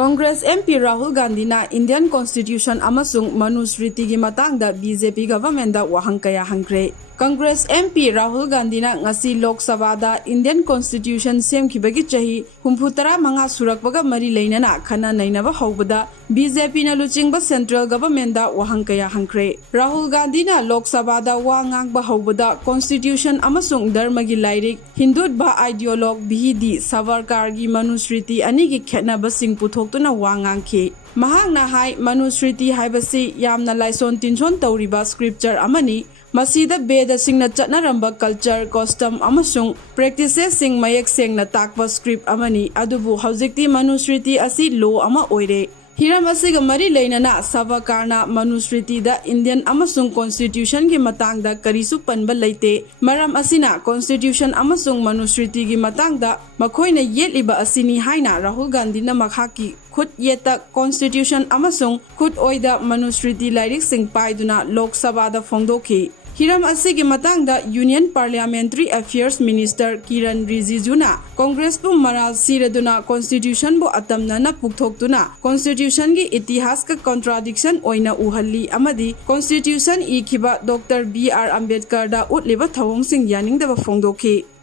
Congress MP Rahul Gandhi na Indian Constitution Amasung Manusmriti Matangda Bjp government da Wahang kaya Hangkhre. Congress MP Rahul Gandhi na ngasi Lok Sabha da Indian Constitution semkhibagi chahi 65 surakpaga mari leinana khana nainaba hawbada BJP na luchingba central government da Wahang kaya Hangkhre. Rahul Gandhi na Lok Sabha da wa ngangba hawbada Constitution amasung dharmagi lairik Hindut ba ideologue BD Savarkar gi Manusmriti ani gi khetnaba sing puthok na wa ngangkhi. Mahang na hai Manusmriti haibasi yamna laison tinchon tawriba scripture amani masida beda singna chatnaramba culture custom amasung practices sing mayek sengna takwa script amani adubu haujikti Manusmriti asi law ama oire. Hiram asiga mari leinana Savarkarna Manusmriti da Indian amasung Constitution gi matangda karisu panba leite maram asina Constitution amasung Manusmriti gi matangda makhoina yetliba asini haina Rahul Gandhi na makhaki khut yeta Constitution amasung khut oida Manusmriti lairik sing paiduna Lok Sabha da phongdokhi. Hiram asigi matangda Union Parliamentary Affairs Minister Kiran Rijijuna Congress bu maral siraduna Constitution bu atamna na pukthokuna Constitution gi itihas ka contradiction oina uhalli amadi Constitution ikhiba Dr. B.R. Ambedkar da utliba thawong sing yaning da phongdokhi.